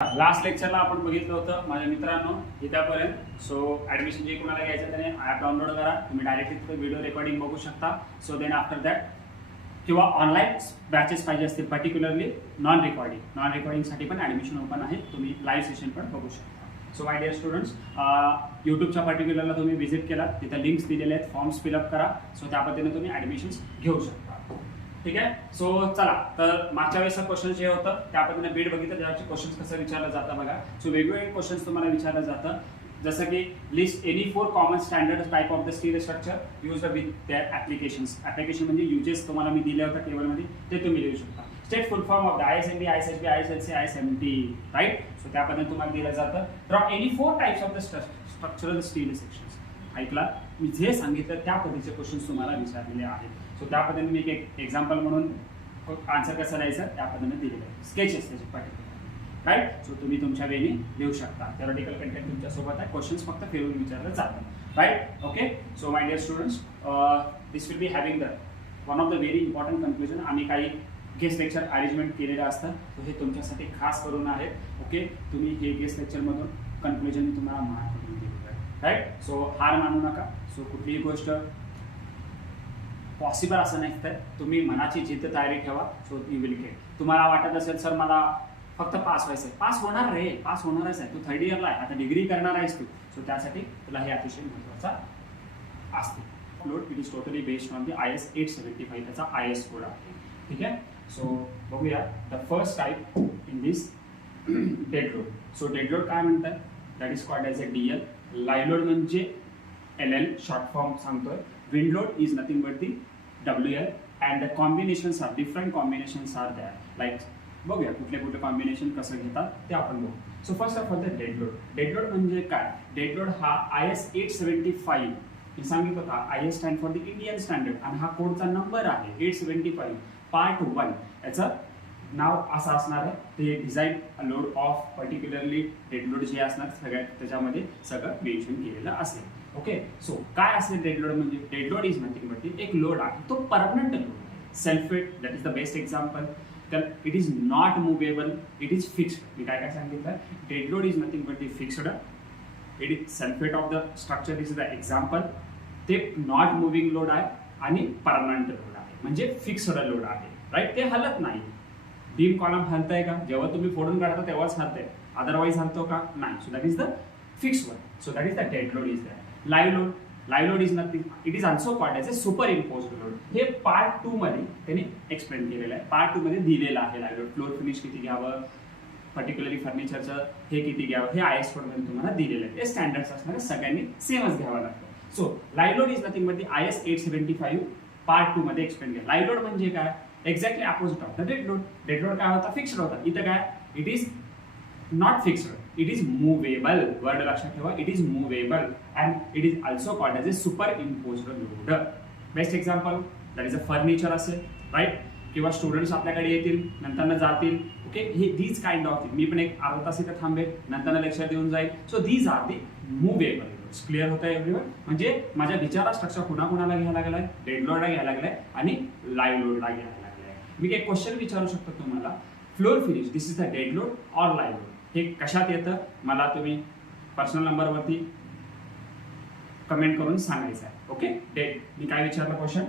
Last लेक्चरला आपण बघितलं होतं माझ्या मित्रांनो इथपर्यंत. सो ॲडमिशन जे कोणाला घ्यायचं त्याने ॲप डाउनलोड करा, तुम्ही डायरेक्टली तिथे व्हिडिओ रेकॉर्डिंग बघू शकता. सो देन आफ्टर दॅट किंवा ऑनलाईन बॅचेस पाहिजे असतील पर्टिक्युलरली नॉन रेकॉर्डिंगसाठी पण ॲडमिशन ओपन आहे, तुम्ही लाईव्ह सेशन पण बघू शकता. सो माय डिअर स्टुडंट्स, यूट्यूबच्या पर्टिक्युलरला तुम्ही व्हिजिट केला, तिथं लिंक्स दिलेले आहेत, फॉर्म्स फिलअप करा. सो त्या पद्धतीने तुम्ही ॲडमिशन्स घेऊ शकता. ठीक आहे. सो चला, तर मागच्या वेळेस क्वेश्चन जे होतं त्या पद्धतीने बीड बघितलं, त्याचे क्वेश्चन कसं विचारलं जातं बघा. सो वेगवेगळे क्वेश्चन्स तुम्हाला विचारलं जातं, जसं की list any 4 common standard type of the steel structure use with their applications. Application म्हणजे युजेस तुम्हाला मी दिले होतं टेबलमध्ये, ते तुम्ही लिहू शकता. State full form of the ISMB, ISHB, ISLC, ISMT, right. So त्या पद्धतीने तुम्हाला दिलं जातं. Draw any 4 types of the structural steel sections. ऐकला, मी जे सांगितलं त्या पद्धतीचे क्वेश्चन्स तुम्हाला विचारलेले आहेत. सो त्या पद्धतीने मी एक एक्झाम्पल म्हणून आन्सर कसं द्यायचं त्या पद्धतीने दिलेलं आहे, स्केचेस त्याचे पर्टिक्युलर, राईट. सो तुम्ही तुमच्या वेळी देऊ शकता. थेरॉटिकल कंटेंट तुमच्यासोबत आहे, क्वेश्चन्स फक्त फिरून विचारलं जातं, right. Okay. So my dear students, this will be having the one of the very important conclusion. आम्ही काही गेस्ट लेक्चर अरेंजमेंट केलेलं असतं, तर हे तुमच्यासाठी खास करून आहेत. ओके. तुम्ही हे गेस्ट लेक्चरमधून कन्क्लुजन तुम्हाला मार्क करून दिलेलं आहे, राईट. सो हार मानू नका. सो कुठलीही गोष्ट पॉसिबल असं नाही, तर तुम्ही मनाची जिद्द तयारी ठेवा. So you will get. तुम्हाला वाटत असेल सर मला फक्त पास व्हायचं आहे, पास होणार रे, पास होणारच आहे. तू थर्ड इयरला आहे, आता डिग्री करणार आहेस तू. सो त्यासाठी तुला हे अतिशय महत्त्वाचा असते. Load it is totally based on the IS 875, त्याचा IS कोड आहे. ठीक आहे. सो बघूया the first type in this dead load. So dead load काय म्हणतात, that is called as a DL. Live load म्हणजे LL, शॉर्ट फॉर्म सांगतोय. Wind load is nothing but the WL and the combinations are different combinations are there. like बघूया कुठले कुठले combination कसं घेतात ते आपण बघू. So first of all the dead load. Dead load म्हणजे काय? डेड लोड हा IS 875 मी सांगितलं होता. IS stand for the Indian standard आणि हा कोडचा नंबर आहे 875 पार्ट 1. याचं नाव असं असणार आहे, ते design load of particularly dead load जे असणार सगळ्यात त्याच्यामध्ये सगळं मेन्शन केलेलं असेल. ओके. सो काय असेल डेड लोड म्हणजे? Dead load is nothing but एक लोड आहे, तो परमनंट लोड आहे. Self weight, that is the best example. तर it is not movable, it is fixed. मी काय काय सांगितलं, dead load is nothing but fixed. It is self weight of the structure is the example. ते not moving load आहे आणि permanent load आहे, म्हणजे फिक्स्ड लोड आहे, राईट. ते हलत नाही. बीम कॉलम हलतंय का? जेव्हा तुम्ही फोडून काढता तेव्हाच हलतंय, अदरवाईज हलतो का? नाही. So that is the fixed one. So that is the dead load is that. Live load is nothing, it is also called as a super imposed load. हे पार्ट 2 मध्ये त्यांनी एक्सप्लेन केलेलं आहे. पार्ट 2 मध्ये दिलेलं आहे लाईव्ह लोड. फ्लोर फिनिश किती घ्यावं, पर्टिक्युलरली फर्निचरचं हे किती घ्यावं, हे IS कोडमध्ये तुम्हाला दिलेलं आहे. ते स्टँडर्ड्स असणारे सगळ्यांनी सेमच घ्यावं लागतं. So live load is nothing but IS 875 part 2 मध्ये एक्सप्लेन केलं. लाईव्ह लोड म्हणजे काय? Exactly opposite of the dead load. Dead load काय होता? फिक्स्ड होता. इथं काय? It is not fixed, it is movable. Word लक्षात ठेवा, it is movable and it is also called as a super imposed load. Best example that is a furniture असेल, right. किंवा students आपल्याकडे येतील, नंतर जातील. ओके. हे दीज काइंड ऑफ थिंग. मी पण एक अर्धा तास इथं थांबेल, नंतर लेक्चर देऊन जाईल. So these are the movable loads. Clear होतं एव्हरीवन? म्हणजे माझ्या विचारा स्ट्रक्चर कुणाला घ्यायला लागलाय? डेड लोडला घ्यायला लागलाय आणि लाईव्ह लोडला घ्यायला लागलाय. मी एक क्वेश्चन विचारू शकतो तुम्हाला, floor finish this is the dead load or live load? हे कशात येतं मला तुम्ही पर्सनल नंबरवरती कमेंट करून सांगायचं आहे. ओके. मी काय विचारलं क्वेश्चन?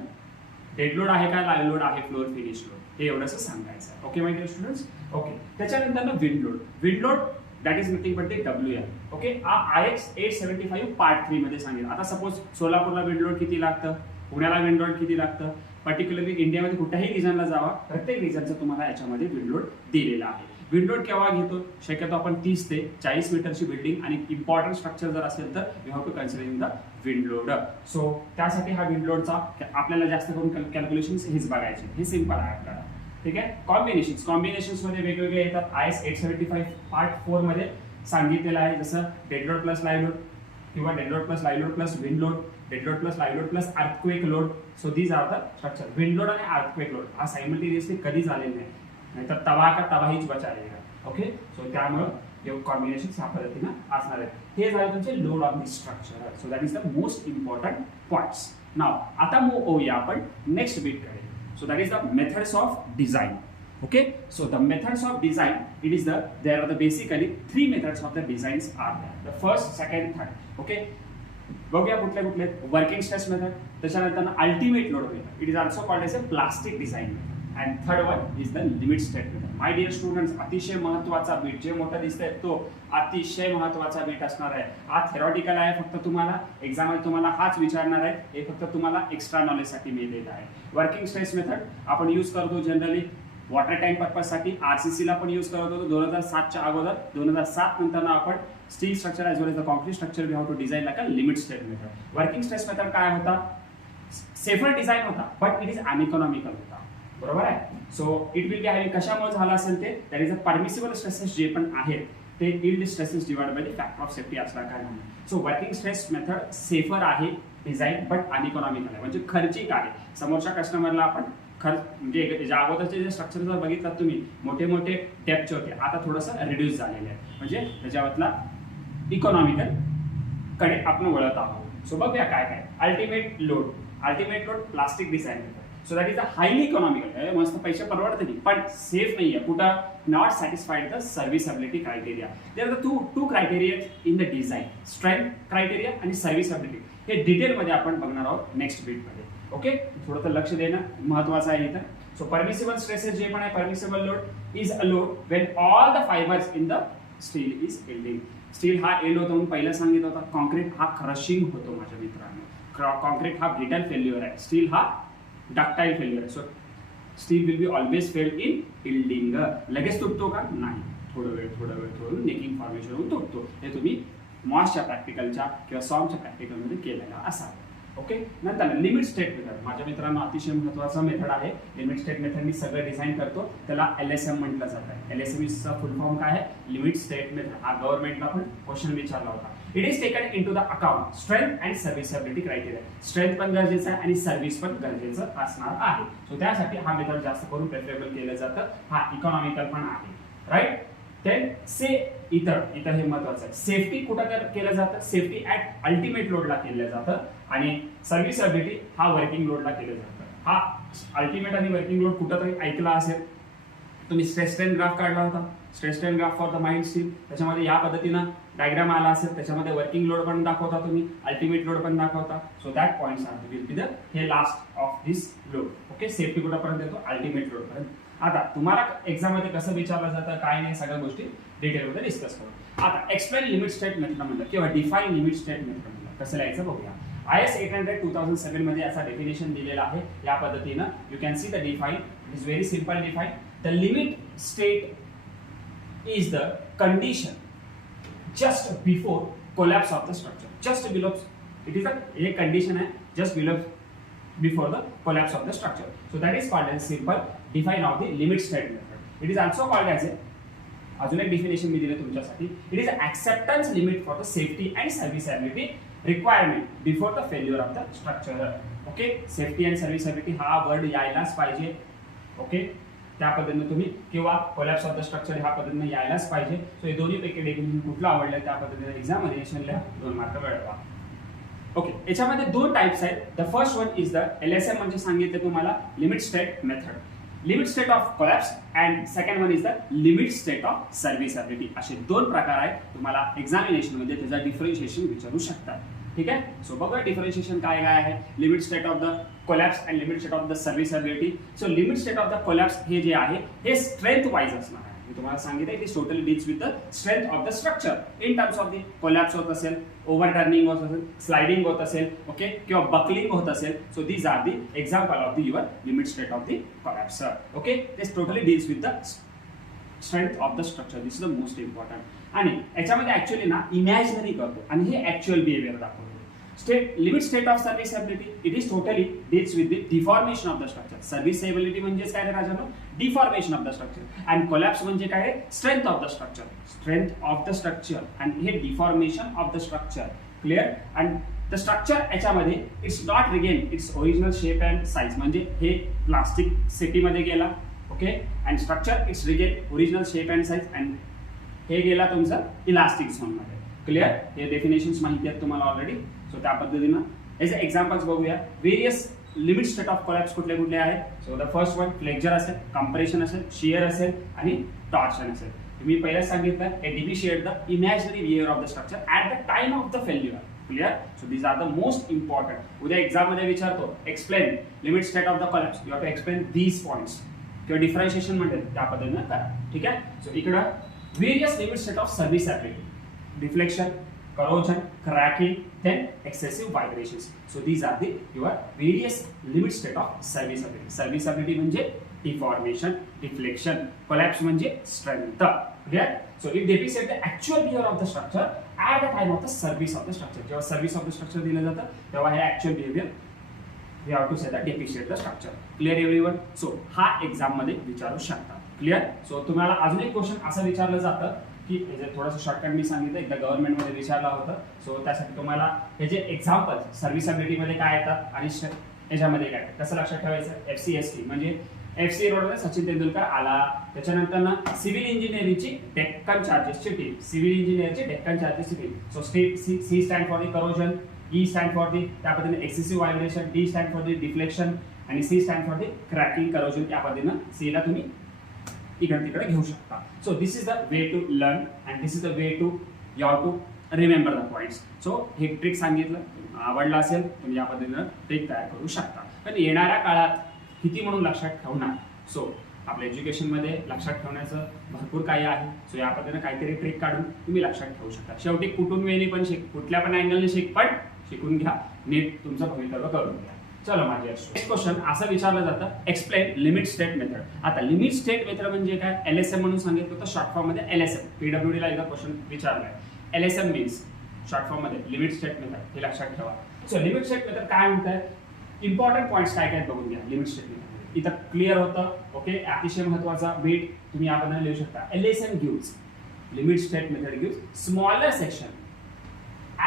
डेड लोड आहे का, लाईव्ह लोड आहे, फ्लोर फिनिश लोड, हे एवढंसं सांगायचं आहे. Okay my dear students. Okay. त्याच्यानंतर wind load. Wind load that is nothing but WL. Okay. IS 875 part 3 मध्ये सांगितलं. आता सपोज सोलापूरला विंड लोड किती लागतं, पुण्याला विंड लोड किती लागतं, पर्टिक्युलरली इंडियामध्ये कुठल्याही रिजनला जावा, प्रत्येक रिजनचं तुम्हाला याच्यामध्ये विंड लोड दिलेला आहे. विंड लोड केव्हा घेतो? शक्यतो आपण 30 ते 40 मीटरची बिल्डिंग आणि इम्पॉर्टंट स्ट्रक्चर जर असेल तर you have to consider the wind load. So त्यासाठी हा विंड लोडचा आपल्याला जास्त करून कॅल्क्युलेशन हेच बघायचे. हे सिम्पल आहे आपल्याला. ठीक आहे. कॉम्बिनेशन्स मध्ये वेगवेगळे येतात. IS 875 पार्ट 4 मध्ये सांगितलेलं आहे, जसं dead load plus live load किंवा dead load plus live load plus wind load, dead load plus live load plus earthquake load. So these are the structure. Wind load आणि earthquake load हा simultaneously कधी झालेला नाही, नाहीतर तबाह का तबाह हीच बचालेगा. ओके. सो त्यामुळं हे कॉम्बिनेशन ह्या पद्धतीनं असणार आहे. हे झाले तुमचे load of the structure. So that is the most important points. Now आता मूव्ह होऊया आपण नेक्स्ट बीट कडे. So that is the methods of design. Okay, so the methods of design, there are the basically 3 methods of the designs are there. The first, second, third. Okay, बघूया कुठले कुठले. Working stress method, त्याच्यानंतर ultimate load method, it is also called as a plastic design method, and third one is the limit state method. My dear students, अतिशय महत्वाचा bit, जे मोठं दिसतंय तो अतिशय महत्वाचा बीट असणार आहे. हा थेरॉटिकल आहे, फक्त तुम्हाला एक्झाम मध्ये तुम्हाला हाच विचारणार आहे, हे फक्त तुम्हाला एक्स्ट्रा नॉलेजसाठी मी देत आहे. वर्किंग स्ट्रेस मेथड आपण यूज करतो जनरली वॉटर टँक पर्पजसाठी, आरसीसीला पण यूज करत होतो 2007च्या अगोदर. 2007 नंतर आपण steel structure as well as the concrete structure we have to design like a limit state method. Working stress method काय होता? सेफर डिझाइन होता, बट इट इज अनइकॉनॉमिकल होता. बरोबर आहे. So it will be having, कशामुळे झालं असेल ते, that is a permissible stresses जे पण आहेत ते yield stresses divide by the factor of safety असला काय नाही. So working stress method safer आहे डिझाइन, बट अनइकॉनॉमिकल आहे, म्हणजे खर्चिक आहे. समोरच्या कस्टमरला आपण खर्च, म्हणजे ज्या अगोदरचे जे स्ट्रक्चर जर बघितलं तुम्ही, मोठे मोठे डेप्थचे होते, आता थोडंसं रिड्यूस झालेले आहे, म्हणजे त्याच्यावरला इकॉनॉमिकल कडे आपण वळत आहोत. सो बघूया काय काय. Ultimate load plastic design method. So that is a highly economical, मस्त पैसे परवडते नाही, पण सेफ नाही आहे. कुठं? Not satisfied the serviceability criteria. There are two criteria in the design, strength criteria आणि सर्व्हिसॅबिलिटी. हे डिटेलमध्ये आपण बघणार आहोत नेक्स्ट बीटमध्ये. ओके, थोडं तर लक्ष देणं महत्वाचं आहे इथं. सो परमिसिबल स्ट्रेसेस जे पण आहे, permissible load is a load when all the fibres in the steel is एल्डिंग. Steel हा एल्ड होतो म्हणून पहिला सांगितलं होता. कॉन्क्रीट हा क्रशिंग होतो माझ्या मित्रांनो. कॉन्क्रीट हा ब्रिटल फेल्युअर आहे, स्टील हा डक्टाईल फेल्युअर आहे. So steel will be always failed in एल्डिंग. लगेच तुटतो का? नाही, थोडं वेळ नेकिंग फॉर्मेशन होऊन तुटतो. हे तुम्ही मॉसच्या प्रॅक्टिकलच्या किंवा सॉमच्या प्रॅक्टिकलमध्ये केलेला असाल. ओके, नंतर लिमिट स्टेट मेथड माझ्या मित्रांनो अतिशय महत्वाचा मेथड आहे. लिमिट स्टेट मेथड मी सगळं डिझाइन करतो, त्याला LSM म्हटलं जातं. LSM चा फुल फॉर्म काय आहे? Limit state method. हा गव्हर्नमेंटला पण क्वेश्चन विचारला होता. It is taken into the account strength and serviceability criteria. Strength पण गरजेचं आहे आणि सर्व्हिस पण गरजेचं असणार आहे. सो त्यासाठी हा मेथड जास्त करून प्रेफरेबल केलं जातं. हा इकॉनॉमिकल पण आहे, राईट. देन इतर हे महत्वाचं आहे. सेफ्टी कुठं केलं जातं? सेफ्टी ऍट अल्टिमेट लोडला केलं जातं आणि सर्व्हिसॅबिलिटी हा वर्किंग लोडला केलं जातं. हा अल्टिमेट आणि वर्किंग लोड कुठं तरी ऐकला असेल तुम्ही. स्ट्रेस स्ट्रेन ग्राफ काढला होता, stress strain graph for the mind steel. त्याच्यामध्ये या पद्धतीनं डायग्राम आला असेल, त्याच्यामध्ये वर्किंग लोड पण दाखवता तुम्ही, अल्टिमेट लोड पण दाखवता. So that points are will be the हे last of this load. Okay, safety कुठपर्यंत येतो? अल्टिमेट लोड पर्यंत. आता तुम्हाला एक्झाम मध्ये कसं विचारलं जातं काय नाही, सगळ्या गोष्टी डिटेलमध्ये डिस्कस करू. आता एक्सप्लेन लिमिट स्टेट मेथड म्हणलं किंवा डिफाईन लिमिट स्टेट मेथड म्हणलं, कसं लिहायचं बघूया. IS 800 2007 मध्ये याचा डेफिनेशन दिलेला आहे या पद्धतीनं. You can see the define. It is very simple define. The limit state is the condition just before collapse of the structure. Just below, it is a condition आहे just below before the collapse of the structure. So that is called as simple define of the limit state method. It is also called as a, अजून एक definition मी दिलं तुमच्यासाठी. It is acceptance limit for the safety and serviceability requirement before the failure of the structure. Okay, safety and serviceability हा word यायलाच पाहिजे. Okay, त्या पद्धतीने तुम्ही किंवा कोलॅप्स ऑफ द स्ट्रक्चर ह्या पद्धतीने यायलाच पाहिजे. सो हे दोन्हीपैकी डेफिनेशन कुठलं आवडलं त्या पद्धतीने एक्झामिनेशनला 2 मार्क मिळवा. ओके, याच्यामध्ये 2 टाइप्स आहेत. The first one is the LSM म्हणजे सांगितलं तुम्हाला limit state method, limit state of collapse, and second one is the limit state of serviceability. असे 2 प्रकार आहेत. तुम्हाला एक्झामिनेशन मध्ये त्याचा डिफरन्शिएशन विचारू शकतात. ठीक आहे. सो बघा डिफरन्शिएशन काय काय आहे. Limit state of the collapse and limit state of the serviceability. So limit state of the collapse हे जे आहे हे स्ट्रेंथ वाईज असणार आहे. मी तुम्हाला सांगितलं it is totally deals with the strength of the structure in terms of the collapse होत असेल, ओव्हरटर्निंग होत असेल, स्लाइडिंग होत असेल, ओके, किंवा बकलिंग होत असेल. So these are the example of the your limit state of the collapse. Okay, this totally deals with the strength of the structure. This is the most important. आणि याच्यामध्ये actually ना imaginary करतो आणि हे actual behaviour दाखवतो. Limit state of serviceability it is totally deals with the deformation of the structure. Serviceability म्हणजे काय रे राजानो? Deformation of the structure. And collapse म्हणजे काय? Strength of the structure. Strength of the structure and हे deformation of the structure. Clear. And the structure याच्यामध्ये it's not regain its original shape and size. म्हणजे हे plastic सिटीमध्ये गेला, okay, and structure its regain original shape and size, and हे गेला तुमचा elastic झोनमध्ये. क्लिअर. हे डेफिनेशन्स माहिती आहेत तुम्हाला ऑलरेडी. सो त्या पद्धतीनं याचे एक्झाम्पल्स बघूया. Various limit state of collapse कुठले कुठले आहेत. So the first one flexure असेल, कम्प्रेशन असेल, शियर असेल आणि टॉर्शन असेल. मी पहिला सांगितलं a differentiate the imaginary behaviour of the structure at the time of the failure. Clear. So these are the most important. उद्या एक्झाम मध्ये विचारतो explain limit state of the collapse, you have to explain these points किंवा differentiation म्हणतात त्या पद्धतीने करा. ठीक आहे. सो इकडं various limit state of serviceability, deflection, corrosion, cracking, then excessive vibrations. So these are the your various limit state of serviceability. Serviceability म्हणजे deformation, deflection, collapse म्हणजे strength. Clear? So it depreciates the actual behavior of the structure at the time of the service of the structure. जेव्हा service of the structure दिलं जातं तेव्हा हे actual behavior we have to say that depreciate the structure. Clear everyone? So हा exam मध्ये विचारू शकता. Clear. So तुम्हाला अजून एक क्वेश्चन असं विचारलं जातं की थोडंसं शॉर्टकट मी सांगितलं, एकदा गव्हर्नमेंटमध्ये विचारला होता. सो त्यासाठी तुम्हाला हे जे एक्झाम्पल सर्व्हिसॅबिलिटीमध्ये काय येतात आणि याच्यामध्ये काय कसं लक्षात ठेवायचं. FCST म्हणजे FC रोडवर सचिन तेंडुलकर आला. त्याच्यानंतर ना सिव्हिल इंजिनिअरिंगची डेक्कन चार्जेसची टीम, सिव्हिल इंजिनिअरची डेक्कन चार्जेसची team. So C stand for the corrosion, E stand for the त्या पद्धतीने excessive vibration, D stand for the deflection आणि C stand for the cracking corrosion. त्या पद्धतीनं C ला तुम्ही इकडे तिकडे घेऊ शकता. So this is the way to learn and this is the way to you have to remember the points. So हे ट्रिक सांगितलं, आवडलं असेल तुम्ही या पद्धतीनं ट्रिक तयार करू शकता. पण येणाऱ्या काळात किती म्हणून लक्षात ठेवणार. सो आपल्या एज्युकेशनमध्ये लक्षात ठेवण्याचं भरपूर काही आहे. सो या पद्धतीनं काहीतरी ट्रिक काढून तुम्ही लक्षात ठेवू शकता. शेवटी कुठून वेळी पण शिक, कुठल्या पण अँगलने शिक, पण शिकून घ्या, नीट तुमचं भवितव्य करून घ्या. चलो माझे नेक्स्ट क्वेश्चन असं विचारलं जातं एक्सप्लेन लिमिट स्टेट मेथड. आता लिमिट स्टेट मेथड म्हणजे काय. LSM म्हणून सांगितलं होतं शॉर्ट फॉर्म मध्ये. LSM PWD ला एकदा क्वेश्चन विचारलाय. LSM मीन्स शॉर्ट फॉर्म मध्ये लिमिट स्टेट मेथड, हे लक्षात ठेवा. सो लिमिट स्टेट मेथड काय म्हणताय, इम्पॉर्टंट पॉइंट्स काय काय बघून घ्या लिमिट स्टेट मेथड. इथं क्लिअर होतं. ओके. अतिशय महत्वाचा बीट तुम्ही आपण लिहू शकता. LSM gives limit state method gives smaller section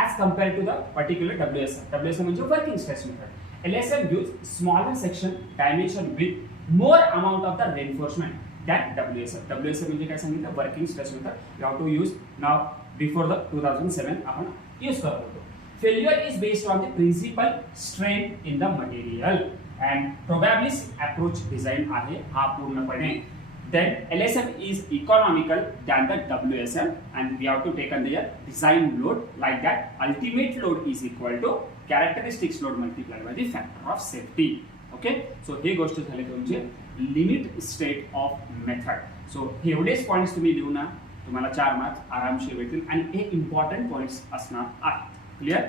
as compared to the particular WSM. WSM म्हणजे working stress method. LSM gives smaller section dimension with more amount of the reinforcement than WSM. WSM म्हणजे काय सांगितलं, working stress method. You have to use now before the 2007 आपण use करत होतो. Failure is based on the principal strain in the material and probabilis approach design आहे हा पूर्णपणे. Then LSM is economical than the WSM and we have to take on their design load like that. Ultimate load is equal to characteristics load multiplied by the factor of safety. Okay. So हे गोष्ट झाली तुमचे limit state of method. So एवढेच points तुम्ही लिहू ना, तुम्हाला 4 marks आरामशीर भेटतील आणि हे इम्पॉर्टंट पॉइंट्स असणार आहेत. क्लिअर.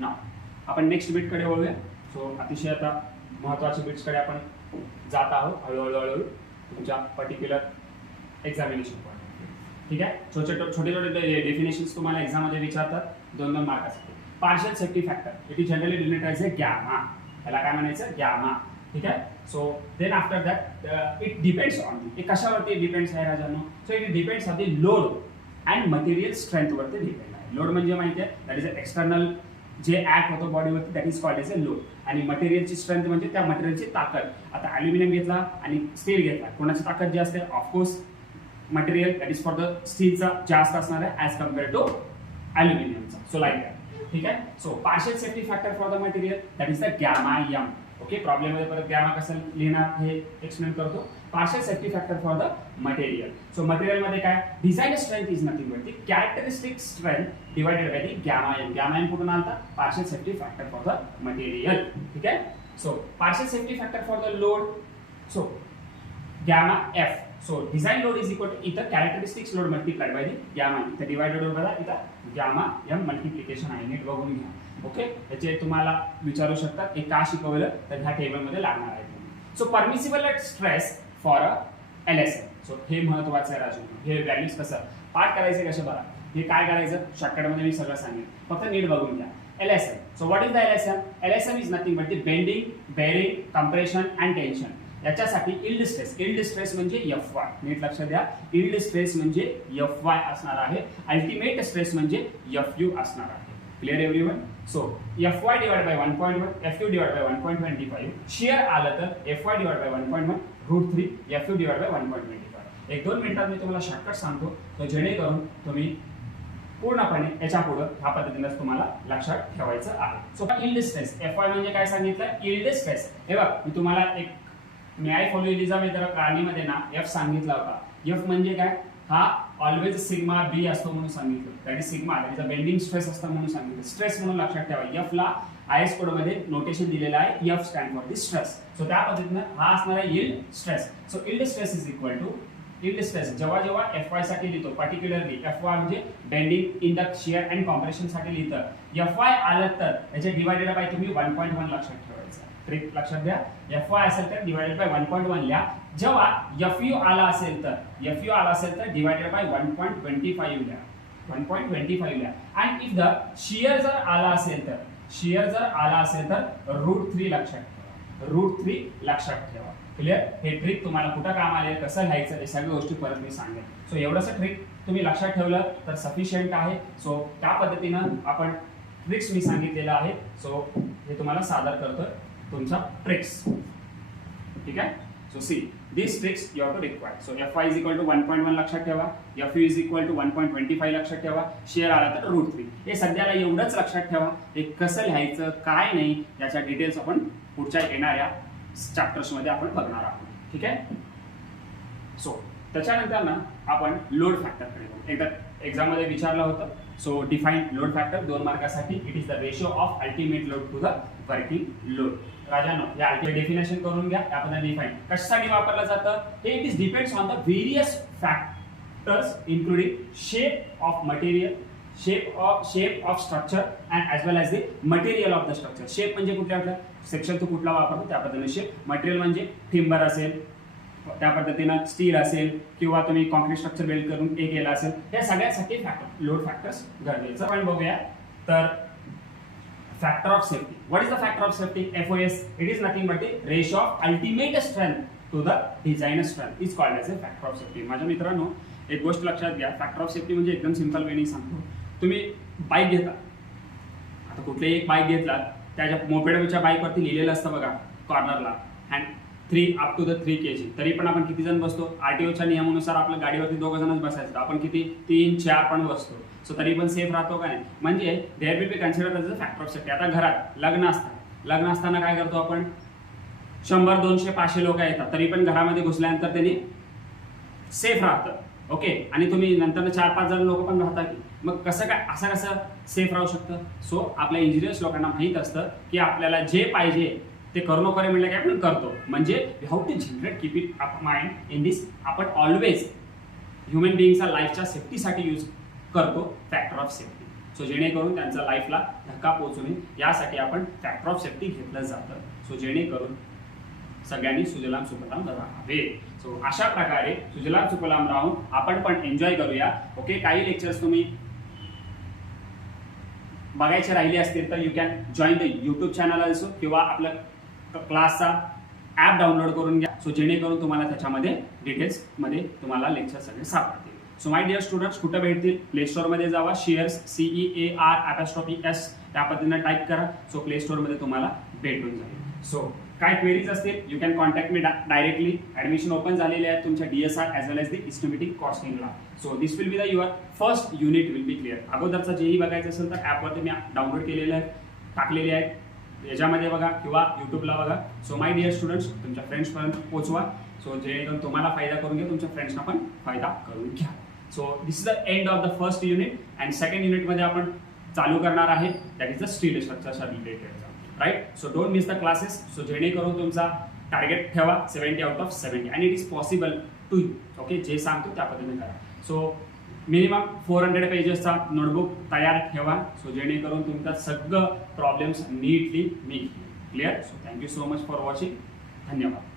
नाव आपण नेक्स्ट बीट कडे वळूया. सो अतिशय आता महत्वाच्या बीट्स कडे आपण जात आहोत हळूहळू तुमच्या पर्टिक्युलर एक्झामिनेशन पॉईंट. ठीक आहे. छोटे छोटे डेफिनेशन्स तुम्हाला एक्झाम मध्ये विचारतात, 2-2 मार्कासाठी. Partial safety factor it is generally denoted as gamma. याला काय म्हणायचं, गॅमा. ठीक आहे. So then after that it depends on the, कशावरती डिपेंड्स आहे राजांनो. So it depends on the load and material strength वरती डिपेंड आहे. लोड म्हणजे माहिती आहे दॅट इज अ एक्सटर्नल जे ऍक्ट होतो बॉडीवरती, that is called as a load. आणि मटेरियलची स्ट्रेंथ म्हणजे त्या मटेरियलची ताकद. आता अल्युमिनियम घेतला आणि स्टील घेतला, कोणाची ताकद जास्त आहे. Of course material that is for the स्टीलचा जास्त असणार आहे ऍज कम्पेअर टू अल्युमिनियमचा. So like that. ठीक आहे. So partial safety factor for the material that is the gamma M. Okay. Problem मध्ये परत गॅमा कसं लिहिणार हे एक्सप्लेन करतो. Partial safety factor for the material. So material मध्ये काय, design strength is nothing but the characteristic strength divided by the gamma M. Gamma M कुठून आलता, partial safety factor for the material. ठीक आहे. So partial safety factor for the load, so gamma F. So design load is equal to इथं characteristics load multiplied by the gamma M. इथं divided बघा, इथं gamma M multiplication आहे, नीट बघून घ्या. Okay. याचे तुम्हाला विचारू शकतात एक का शिकवलं तर ह्या टेबलमध्ये लागणार आहे. So permissible stress for a LSM. So हे महत्वाचं आहे राजू. हे व्हॅल्यूज कसं पाठ करायचे कसे बघा. हे काय करायचं शॉर्टकटमध्ये मी सगळं सांगेन, फक्त नीट बघून घ्या. LSM. So what is the LSM? LSM is nothing but the bending, bearing, compression and tension. याच्यासाठी इल्ड स्ट्रेस. इल्ड स्ट्रेस म्हणजे FY. नीट लक्षात द्या. इल्ड स्ट्रेस म्हणजे FY असणार आहे. अल्टिमेट स्ट्रेस म्हणजे FU असणार आहे. Clear everyone. So FY divide by 1.1, FU divide by 1.25. Shear आलं तर FY divide by 1.1 √3, FU divide by 1.25. 1-2 मिनिटात मी तुम्हाला शॉर्टकट सांगतो, तर जेणेकरून तुम्ही पूर्णपणे याच्या पुढे ह्या पद्धतीनेच तुम्हाला लक्षात ठेवायचं आहे. सो यील्ड स्ट्रेस Fy म्हणजे काय सांगितलं, यील्ड स्ट्रेस. हे बघ मी तुम्हाला एक मे आय फॉलो एलिझाबेथ कारणीमध्ये ना F सांगितला होता. F म्हणजे काय, हा ऑलवेज सिग्मा बी असतो म्हणून सांगितलं. That is sigma, that is a bending stress असतं म्हणून सांगितलं. स्ट्रेस म्हणून लक्षात ठेवा. F ला आयएस कोड मध्ये नोटेशन दिलेलं आहे, F stand for the stress. So त्या पद्धतीने हा असणार आहे yield stress. So yield stress is equal to yield stress जेव्हा जेव्हा Fy साठी लिहितो, पर्टिक्युलरली Fy म्हणजे bending in the shear and compression साठी लिहितं. Fy आलं तर याचे डिवाइडेड बाय तुम्ही 1.1 लक्षात ठेवायचं. ट्रिक लक्षात द्या. Fy असेल तर डिवाइडेड बाय 1.1 लिहा. जेव्हा Fu आला असेल तर डिवाइडेड बाय 1.25 लिहा. 1.25 लिहा. अँड इफ द शियर जर आला असेल तर √3 लक्षात ठेवा. √3 लक्षात ठेवा. क्लिअर. हे ट्रिक तुम्हाला कुठं काम आले, कसं लिहायचं, हे सगळ्या गोष्टी परत मी सांगेन. सो एवढंच ट्रिक तुम्ही लक्षात ठेवलं तर सफिशियंट आहे. सो त्या पद्धतीनं आपण ट्रिक्स मी सांगितलेलं आहे. सो हे तुम्हाला सादर करतोय तुमचा ट्रिक्स. ठीक आहे. So see this tricks you have to require. So Fy is equal to 1.1 लक्षात ठेवा. Fu इज इक्वल टू 1.25 लक्षात ठेवा. शेअर आला तर √3. हे सध्याला एवढंच लक्षात ठेवा. हे कसं लिहायचं काय नाही याच्या डिटेल्स आपण पुढच्या येणाऱ्या चॅप्टर्स मध्ये आपण बघणार आहोत. ठीक आहे. सो त्याच्यानंतर ना आपण लोड फॅक्टर कडे बघू. एकदा एक्झाम मध्ये विचारलं होतं. सो डिफाईन लोड फॅक्टर 2 मार्कासाठी. It is the ratio of ultimate load to the working load. राजानो या अल्टिमेट डेफिनेशन करून घ्या. आपण डिफाईन कशासाठी वापरलं जातं, हे it is depends on the various factors including shape of material, shape of structure and as well as the material of the structure. Shape म्हणजे कुठल्या सेक्शन तो कुठला वापरतो त्या पद्धतीने शेप. मटेरियल म्हणजे टिंबर असेल, त्या पद्धतीनं स्टील असेल, किंवा तुम्ही कॉन्क्रीट स्ट्रक्चर बिल्ड करून हे केलं असेल. या सगळ्यासाठी लोड फॅक्टर्स गरजेचं. आपण बघूया तर factor of safety. What is the factor of safety? FOS. It is nothing but the ratio of ultimate strength to the design strength is called as a factor of safety. माझ्या मित्रांनो एक गोष्ट लक्षात घ्या. फॅक्टर ऑफ सेफ्टी म्हणजे एकदम simple वेनी सांगतो. तुम्ही बाईक घेता, आता कुठलीही एक बाईक घेतला, त्याच्या मोपेडच्या बाईकवरती लिहिलेलं असतं बघा कॉर्नरला hand 3 up to the 3 kg. तरी पण आपण किती जण बसतो? RTOच्या नियमानुसार आपल्या गाडीवरती 2 जणच बसायचं. आपण किती 3-4 पण बसतो. सो तरी पण सेफ राहतो का नाही? म्हणजे there will be consider as a factor of safety. आता घरात लग्न असताना काय करतो आपण? 100, 200, 500 लोक येतात, तरी पण घरामध्ये घुसल्यानंतर त्यांनी सेफ राहतं. ओके. आणि तुम्ही नंतर 4-5 जण लोक पण राहता की मग असं कसं सेफ राहू शकतं? सो आपल्या इंजिनियर्स लोकांना माहीत असतं की आपल्याला जे पाहिजे ते करू नको म्हणलं की आपण करतो. म्हणजे we have to generate keep it up mind in this. आपण ऑलवेज ह्युमन बिईंगचा लाईफच्या सेफ्टीसाठी यूज करतो फॅक्टर ऑफ सेफ्टी. सो जेणेकरून त्यांच्या लाईफला धक्का पोहोचू नये यासाठी आपण फॅक्टर ऑफ सेफ्टी घेतलं जातं. सो जेणेकरून सगळ्यांनी सुजलाम सुफलाम राहावे. सो अशा प्रकारे सुजलाम सुफलाम राहून आपण पण एन्जॉय करूया. ओके. काही लेक्चर्स तुम्ही बघायचे राहिले असतील तर you can join the YouTube channel also, किंवा आपल्या क्लासचा ॲप डाउनलोड करून घ्या. सो जेणेकरून तुम्हाला त्याच्यामध्ये डिटेल्समध्ये तुम्हाला लेक्चर सगळे सापडतील. सो माय डिअर स्टुडंट्स, कुठं भेटतील? प्ले स्टोअरमध्ये जावा. शेअर्स CEAR त्या पद्धतीनं टाईप करा. सो प्ले स्टोअरमध्ये तुम्हाला भेटून जाईल. सो काय क्वेरीज असतील you can contact me directly. Admission open झालेले आहेत तुमच्या DSR as well as the estimating कॉस्टिंगला. So this will be the your first unit will be clear. अगोदरचा जेही बघायचं असेल तर ॲपवरती मी डाउनलोड केलेले आहेत, टाकलेले आहेत. याच्यामध्ये बघा किंवा यूट्यूबला बघा. सो माय डिअर स्टुडंट्स, तुमच्या फ्रेंड्सपर्यंत पोहोचवा. सो जेणेकरून तुम्हाला फायदा करून घ्या, तुमच्या फ्रेंड्सना पण फायदा करून घ्या. So this is the end of the first unit. And second युनिटमध्ये आपण चालू करणार आहे दॅट इज द स्टील स्ट्रक्चरच्या related. Right. So don't miss the classes. So जेणेकरून तुमचा टार्गेट ठेवा 70 out of 70 and it is possible to you. Okay. जे सांगतो त्या पद्धतीने करा. सो मिनिमम 400 पेजेसचा नोटबुक तयार ठेवा. सो जेणेकरून तुमचा सगळं problems neatly me clear. So thank you so much for watching. धन्यवाद.